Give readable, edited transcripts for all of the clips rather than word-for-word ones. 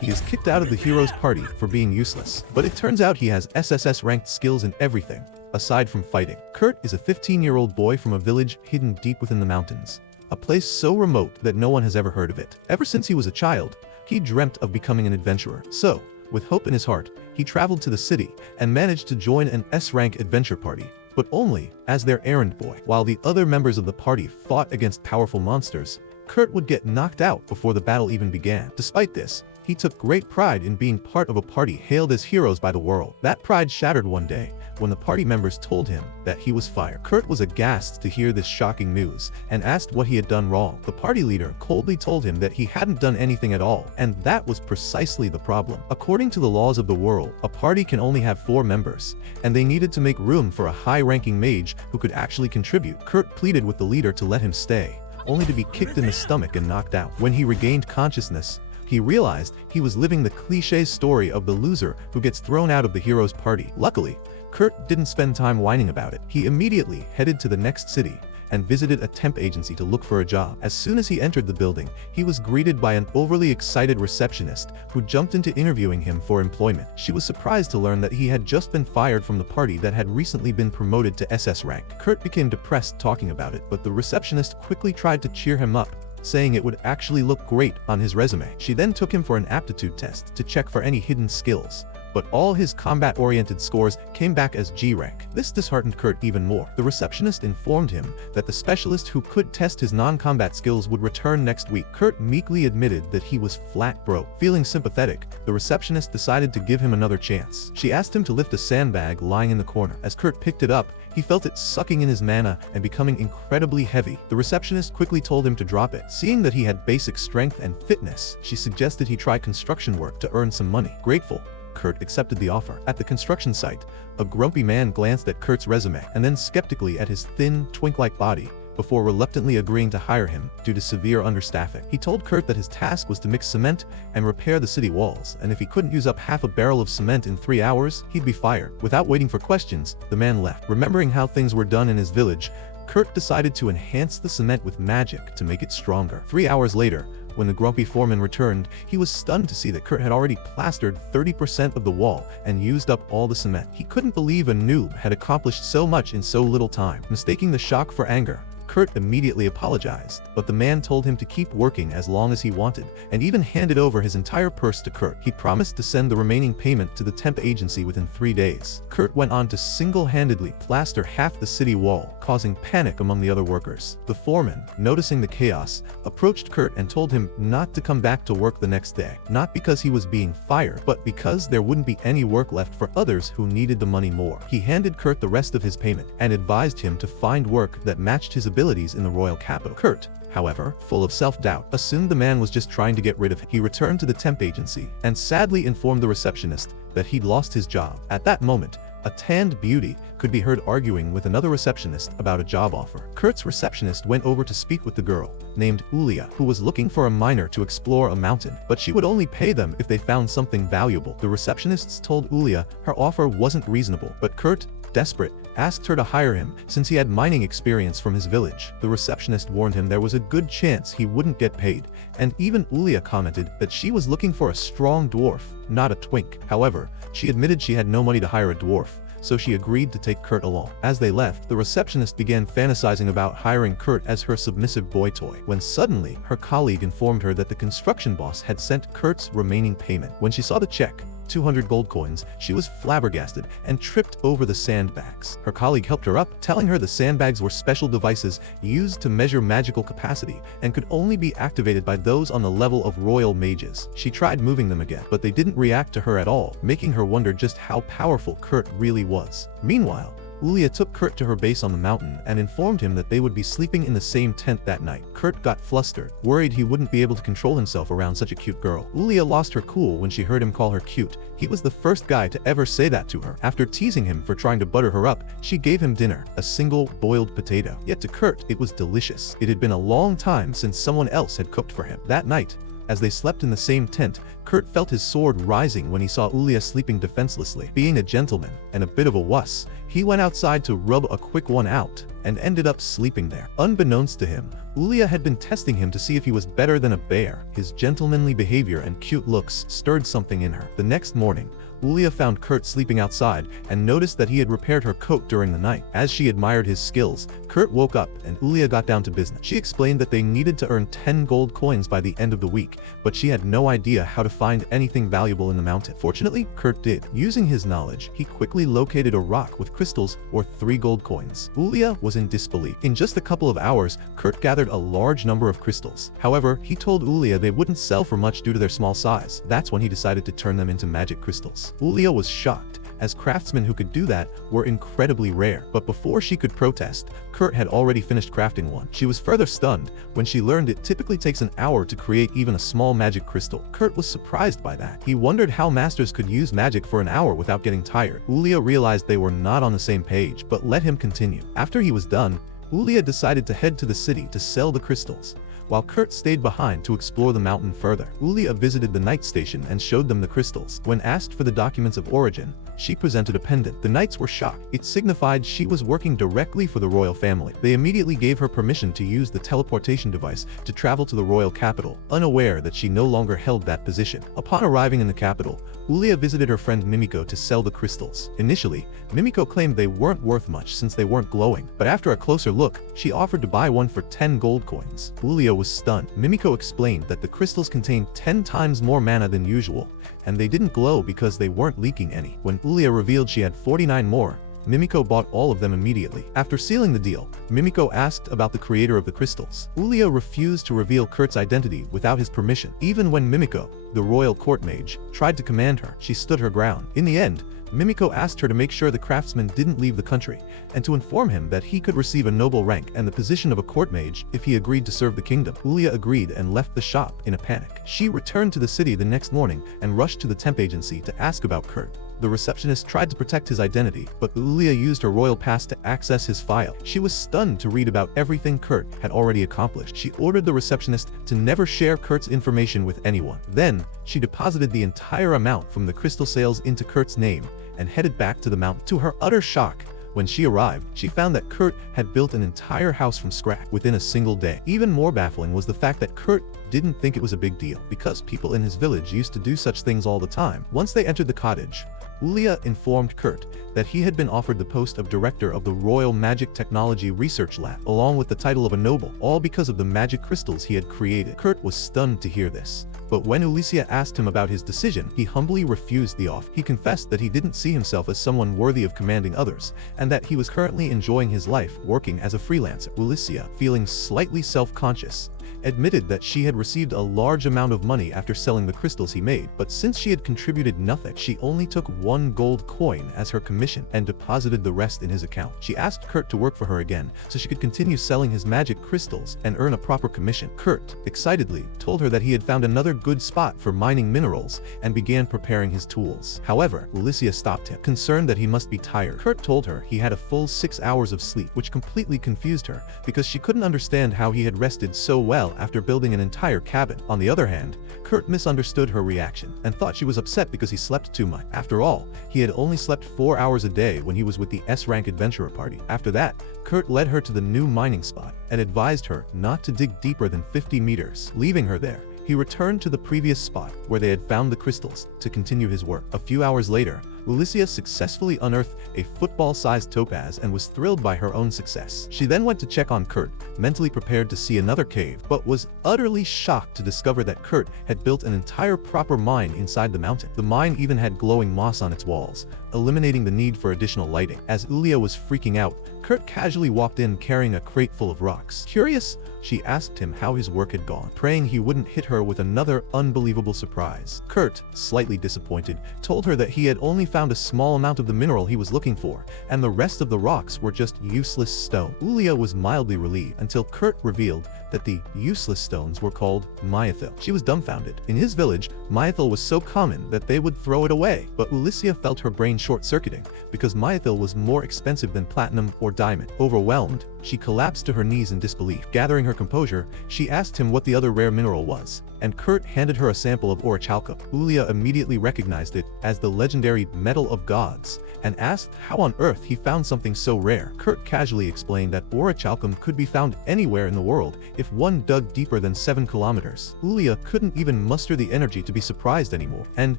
He is kicked out of the hero's party for being useless, but it turns out he has SSS-ranked skills in everything, aside from fighting. Kurt is a 15-year-old boy from a village hidden deep within the mountains, a place so remote that no one has ever heard of it. Ever since he was a child, he dreamt of becoming an adventurer. So, with hope in his heart, he traveled to the city and managed to join an S-rank adventure party, but only as their errand boy. While the other members of the party fought against powerful monsters, Kurt would get knocked out before the battle even began. Despite this, he took great pride in being part of a party hailed as heroes by the world. That pride shattered one day when the party members told him that he was fired. Kurt was aghast to hear this shocking news and asked what he had done wrong. The party leader coldly told him that he hadn't done anything at all, and that was precisely the problem. According to the laws of the world, a party can only have 4 members, and they needed to make room for a high-ranking mage who could actually contribute. Kurt pleaded with the leader to let him stay, only to be kicked in the stomach and knocked out. When he regained consciousness, he realized he was living the cliché story of the loser who gets thrown out of the hero's party. Luckily, Kurt didn't spend time whining about it. He immediately headed to the next city and visited a temp agency to look for a job. As soon as he entered the building, he was greeted by an overly excited receptionist who jumped into interviewing him for employment. She was surprised to learn that he had just been fired from the party that had recently been promoted to SS rank. Kurt became depressed talking about it, but the receptionist quickly tried to cheer him up, saying it would actually look great on his resume. She then took him for an aptitude test to check for any hidden skills, but all his combat-oriented scores came back as G rank. This disheartened Kurt even more. The receptionist informed him that the specialist who could test his non-combat skills would return next week. Kurt meekly admitted that he was flat broke. Feeling sympathetic, the receptionist decided to give him another chance. She asked him to lift a sandbag lying in the corner. As Kurt picked it up, he felt it sucking in his mana and becoming incredibly heavy. The receptionist quickly told him to drop it. Seeing that he had basic strength and fitness, she suggested he try construction work to earn some money. Grateful, Kurt accepted the offer. At the construction site, a grumpy man glanced at Kurt's resume and then skeptically at his thin, twink-like body before reluctantly agreeing to hire him due to severe understaffing. He told Kurt that his task was to mix cement and repair the city walls, and if he couldn't use up half a barrel of cement in 3 hours, he'd be fired. Without waiting for questions, the man left. Remembering how things were done in his village, Kurt decided to enhance the cement with magic to make it stronger. 3 hours later, when the grumpy foreman returned, he was stunned to see that Kurt had already plastered 30% of the wall and used up all the cement. He couldn't believe a noob had accomplished so much in so little time. Mistaking the shock for anger, Kurt immediately apologized, but the man told him to keep working as long as he wanted, and even handed over his entire purse to Kurt. He promised to send the remaining payment to the temp agency within 3 days. Kurt went on to single-handedly plaster half the city wall, causing panic among the other workers. The foreman, noticing the chaos, approached Kurt and told him not to come back to work the next day, not because he was being fired, but because there wouldn't be any work left for others who needed the money more. He handed Kurt the rest of his payment and advised him to find work that matched his abilities in the royal capital. Kurt, however, full of self-doubt, assumed the man was just trying to get rid of him. He returned to the temp agency and sadly informed the receptionist that he'd lost his job. At that moment, a tanned beauty could be heard arguing with another receptionist about a job offer. Kurt's receptionist went over to speak with the girl, named Ulia, who was looking for a miner to explore a mountain, but she would only pay them if they found something valuable. The receptionists told Ulia her offer wasn't reasonable, but Kurt, desperate, asked her to hire him since he had mining experience from his village. The receptionist warned him there was a good chance he wouldn't get paid, and even Ulia commented that she was looking for a strong dwarf, not a twink. However, she admitted she had no money to hire a dwarf, so she agreed to take Kurt along. As they left, the receptionist began fantasizing about hiring Kurt as her submissive boy toy, when suddenly her colleague informed her that the construction boss had sent Kurt's remaining payment. When she saw the check, 200 gold coins, she was flabbergasted and tripped over the sandbags. Her colleague helped her up, telling her the sandbags were special devices used to measure magical capacity and could only be activated by those on the level of royal mages. She tried moving them again, but they didn't react to her at all, making her wonder just how powerful Kurt really was. Meanwhile, Ulia took Kurt to her base on the mountain and informed him that they would be sleeping in the same tent that night. Kurt got flustered, worried he wouldn't be able to control himself around such a cute girl. Ulia lost her cool when she heard him call her cute. He was the first guy to ever say that to her. After teasing him for trying to butter her up, she gave him dinner, a single boiled potato. Yet to Kurt, it was delicious. It had been a long time since someone else had cooked for him. That night, As they slept in the same tent, Kurt felt his sword rising when he saw Ulia sleeping defenselessly. Being a gentleman and a bit of a wuss, he went outside to rub a quick one out and ended up sleeping there. Unbeknownst to him, Ulia had been testing him to see if he was better than a bear. His gentlemanly behavior and cute looks stirred something in her. The next morning, Ulia found Kurt sleeping outside and noticed that he had repaired her coat during the night. As she admired his skills, Kurt woke up and Ulia got down to business. She explained that they needed to earn 10 gold coins by the end of the week, but she had no idea how to find anything valuable in the mountain. Fortunately, Kurt did. Using his knowledge, he quickly located a rock with crystals worth 3 gold coins. Ulia was in disbelief. In just a couple of hours, Kurt gathered a large number of crystals. However, he told Ulia they wouldn't sell for much due to their small size. That's when he decided to turn them into magic crystals. Ulia was shocked, as craftsmen who could do that were incredibly rare. But before she could protest, Kurt had already finished crafting one. She was further stunned when she learned it typically takes an hour to create even a small magic crystal. Kurt was surprised by that. He wondered how masters could use magic for an hour without getting tired. Ulia realized they were not on the same page, but let him continue. After he was done, Ulia decided to head to the city to sell the crystals, while Kurt stayed behind to explore the mountain further. Ulia visited the night station and showed them the crystals. When asked for the documents of origin, she presented a pendant. The knights were shocked. It signified she was working directly for the royal family. They immediately gave her permission to use the teleportation device to travel to the royal capital, unaware that she no longer held that position. Upon arriving in the capital, Ulia visited her friend Mimiko to sell the crystals. Initially, Mimiko claimed they weren't worth much since they weren't glowing, but after a closer look, she offered to buy one for 10 gold coins. Ulia was stunned. Mimiko explained that the crystals contained 10 times more mana than usual, and they didn't glow because they weren't leaking any. When Ulia revealed she had 49 more, Mimiko bought all of them immediately. After sealing the deal, Mimiko asked about the creator of the crystals. Ulia refused to reveal Kurt's identity without his permission. Even when Mimiko, the royal court mage, tried to command her, she stood her ground. In the end, Mimiko asked her to make sure the craftsman didn't leave the country, and to inform him that he could receive a noble rank and the position of a court mage if he agreed to serve the kingdom. Ulia agreed and left the shop in a panic. She returned to the city the next morning and rushed to the temp agency to ask about Kurt. The receptionist tried to protect his identity, but Ulia used her royal pass to access his file. She was stunned to read about everything Kurt had already accomplished. She ordered the receptionist to never share Kurt's information with anyone. Then, she deposited the entire amount from the crystal sales into Kurt's name and headed back to the mountain. To her utter shock, when she arrived, she found that Kurt had built an entire house from scratch within a single day. Even more baffling was the fact that Kurt didn't think it was a big deal, because people in his village used to do such things all the time. Once they entered the cottage, Ulia informed Kurt that he had been offered the post of director of the Royal Magic Technology Research Lab, along with the title of a noble, all because of the magic crystals he had created. Kurt was stunned to hear this, but when Ulia asked him about his decision, he humbly refused the offer. He confessed that he didn't see himself as someone worthy of commanding others, and that he was currently enjoying his life working as a freelancer. Ulia, feeling slightly self-conscious, admitted that she had received a large amount of money after selling the crystals he made, but since she had contributed nothing, she only took 1 gold coin as her commission and deposited the rest in his account. She asked Kurt to work for her again so she could continue selling his magic crystals and earn a proper commission. Kurt, excitedly, told her that he had found another good spot for mining minerals and began preparing his tools. However, Ulia stopped him, concerned that he must be tired. Kurt told her he had a full 6 hours of sleep, which completely confused her because she couldn't understand how he had rested so well after building an entire cabin. On the other hand, Kurt misunderstood her reaction and thought she was upset because he slept too much. After all, he had only slept 4 hours a day when he was with the S-Rank adventurer party. After that, Kurt led her to the new mining spot and advised her not to dig deeper than 50 meters. Leaving her there, he returned to the previous spot where they had found the crystals to continue his work. A few hours later, Ulia successfully unearthed a football-sized topaz and was thrilled by her own success. She then went to check on Kurt, mentally prepared to see another cave, but was utterly shocked to discover that Kurt had built an entire proper mine inside the mountain. The mine even had glowing moss on its walls, eliminating the need for additional lighting. As Ulia was freaking out, Kurt casually walked in carrying a crate full of rocks. Curious, she asked him how his work had gone, praying he wouldn't hit her with another unbelievable surprise. Kurt, slightly disappointed, told her that he had only found a small amount of the mineral he was looking for, and the rest of the rocks were just useless stone. Ulia was mildly relieved until Kurt revealed that the useless stones were called myethil. She was dumbfounded. In his village, myethil was so common that they would throw it away, but Ulia felt her brain short-circuiting because myethil was more expensive than platinum or diamond. Overwhelmed, she collapsed to her knees in disbelief. Gathering her composure, she asked him what the other rare mineral was, and Kurt handed her a sample of orichalcum. Ulia immediately recognized it as the legendary Metal of Gods, and asked how on earth he found something so rare. Kurt casually explained that orichalcum could be found anywhere in the world if one dug deeper than 7 kilometers. Ulia couldn't even muster the energy to be surprised anymore, and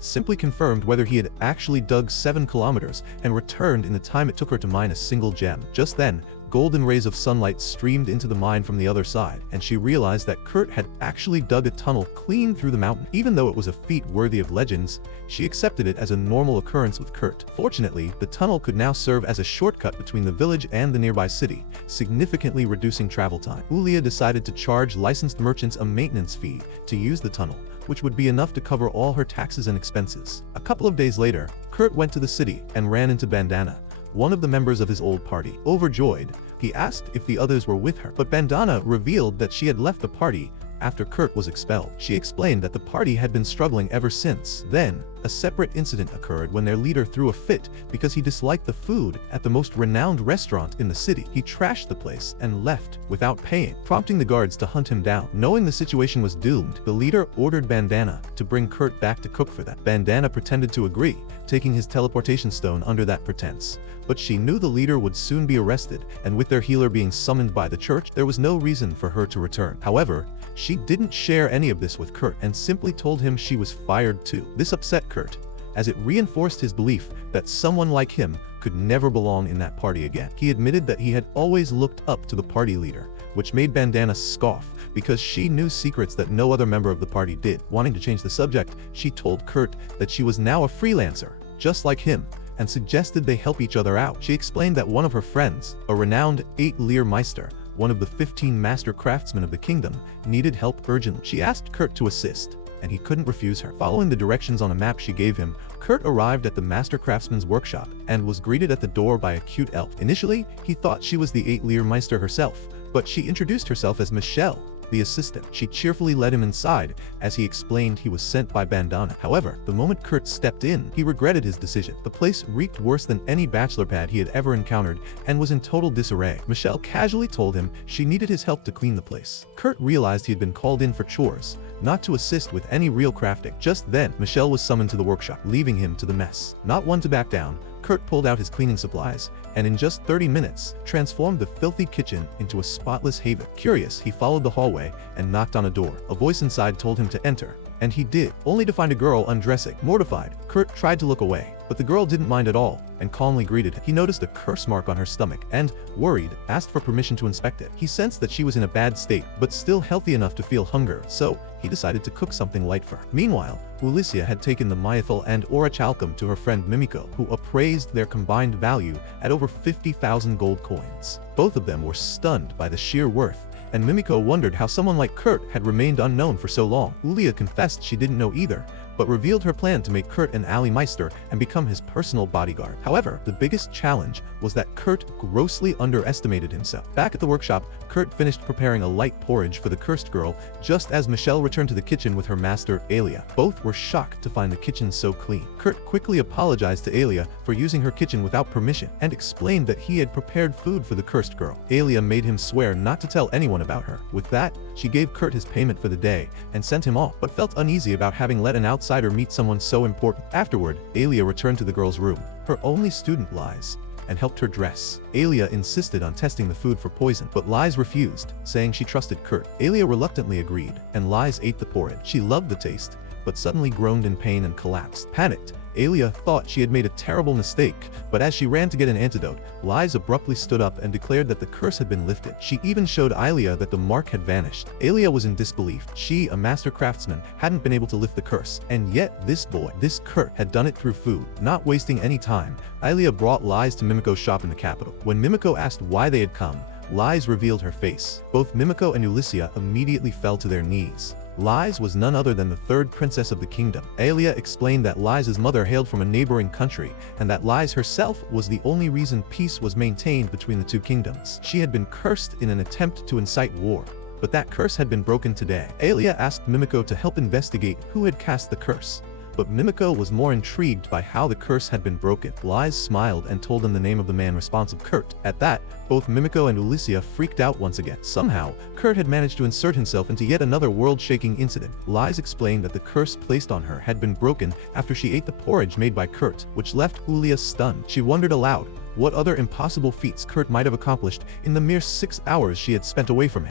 simply confirmed whether he had actually dug 7 kilometers and returned in the time it took her to mine a single gem. Just then, golden rays of sunlight streamed into the mine from the other side, and she realized that Kurt had actually dug a tunnel clean through the mountain. Even though it was a feat worthy of legends, she accepted it as a normal occurrence with Kurt. Fortunately, the tunnel could now serve as a shortcut between the village and the nearby city, significantly reducing travel time. Ulia decided to charge licensed merchants a maintenance fee to use the tunnel, which would be enough to cover all her taxes and expenses. A couple of days later, Kurt went to the city and ran into Bandana, one of the members of his old party. Overjoyed, he asked if the others were with her, but Bandana revealed that she had left the party after Kurt was expelled. She explained that the party had been struggling ever since. Then, a separate incident occurred when their leader threw a fit because he disliked the food at the most renowned restaurant in the city. He trashed the place and left without paying, prompting the guards to hunt him down. Knowing the situation was doomed, the leader ordered Bandana to bring Kurt back to cook for them. Bandana pretended to agree, taking his teleportation stone under that pretense. But she knew the leader would soon be arrested, and with their healer being summoned by the church, there was no reason for her to return. However, she didn't share any of this with Kurt and simply told him she was fired too. This upset Kurt, as it reinforced his belief that someone like him could never belong in that party again. He admitted that he had always looked up to the party leader, which made Bandana scoff because she knew secrets that no other member of the party did. Wanting to change the subject, she told Kurt that she was now a freelancer, just like him, and suggested they help each other out. She explained that one of her friends, a renowned 8-Leer Meister, one of the 15 master craftsmen of the kingdom, needed help urgently. She asked Kurt to assist, and he couldn't refuse her. Following the directions on a map she gave him, Kurt arrived at the master craftsman's workshop and was greeted at the door by a cute elf. Initially, he thought she was the 8-Leer Meister herself, but she introduced herself as Michelle, the assistant. She cheerfully led him inside as he explained he was sent by Bandana. However, the moment Kurt stepped in, he regretted his decision. The place reeked worse than any bachelor pad he had ever encountered and was in total disarray. Michelle casually told him she needed his help to clean the place. Kurt realized he had been called in for chores, not to assist with any real crafting. Just then, Michelle was summoned to the workshop, leaving him to the mess. Not one to back down, Kurt pulled out his cleaning supplies, and in just 30 minutes, transformed the filthy kitchen into a spotless haven. Curious, he followed the hallway and knocked on a door. A voice inside told him to enter, and he did, only to find a girl undressing. Mortified, Kurt tried to look away, but the girl didn't mind at all and calmly greeted him. He noticed a curse mark on her stomach and, worried, asked for permission to inspect it. He sensed that she was in a bad state, but still healthy enough to feel hunger, so he decided to cook something light for her. Meanwhile, Ulicia had taken the myethil and orichalcum to her friend Mimiko, who appraised their combined value at over 50,000 gold coins. Both of them were stunned by the sheer worth, and Mimiko wondered how someone like Kurt had remained unknown for so long. Ulia confessed she didn't know either, but revealed her plan to make Kurt an alley meister and become his personal bodyguard. However, the biggest challenge was that Kurt grossly underestimated himself. Back at the workshop, Kurt finished preparing a light porridge for the cursed girl just as Michelle returned to the kitchen with her master, Alia. Both were shocked to find the kitchen so clean. Kurt quickly apologized to Alia for using her kitchen without permission and explained that he had prepared food for the cursed girl. Alia made him swear not to tell anyone about her. With that, she gave Kurt his payment for the day and sent him off, but felt uneasy about having let an outsider meet someone so important. Afterward, Alia returned to the girl's room, her only student Lies, and helped her dress. Alia insisted on testing the food for poison, but Lies refused, saying she trusted Kurt. Alia reluctantly agreed, and Lies ate the porridge. She loved the taste, but suddenly groaned in pain and collapsed. Panicked, Alia thought she had made a terrible mistake, but as she ran to get an antidote, Lies abruptly stood up and declared that the curse had been lifted. She even showed Alia that the mark had vanished. Alia was in disbelief. She, a master craftsman, hadn't been able to lift the curse, and yet this boy, this Kurt, had done it through food. Not wasting any time, Alia brought Lies to Mimiko's shop in the capital. When Mimiko asked why they had come, Lies revealed her face. Both Mimiko and Ulicia immediately fell to their knees. Lies was none other than the third princess of the kingdom. Alia explained that Lies' mother hailed from a neighboring country, and that Lies herself was the only reason peace was maintained between the two kingdoms. She had been cursed in an attempt to incite war, but that curse had been broken today. Alia asked Mimiko to help investigate who had cast the curse, but Mimiko was more intrigued by how the curse had been broken. Lies smiled and told them the name of the man responsible, Kurt. At that, both Mimiko and Ulysia freaked out once again. Somehow, Kurt had managed to insert himself into yet another world-shaking incident. Lies explained that the curse placed on her had been broken after she ate the porridge made by Kurt, which left Ulia stunned. She wondered aloud what other impossible feats Kurt might have accomplished in the mere 6 hours she had spent away from him.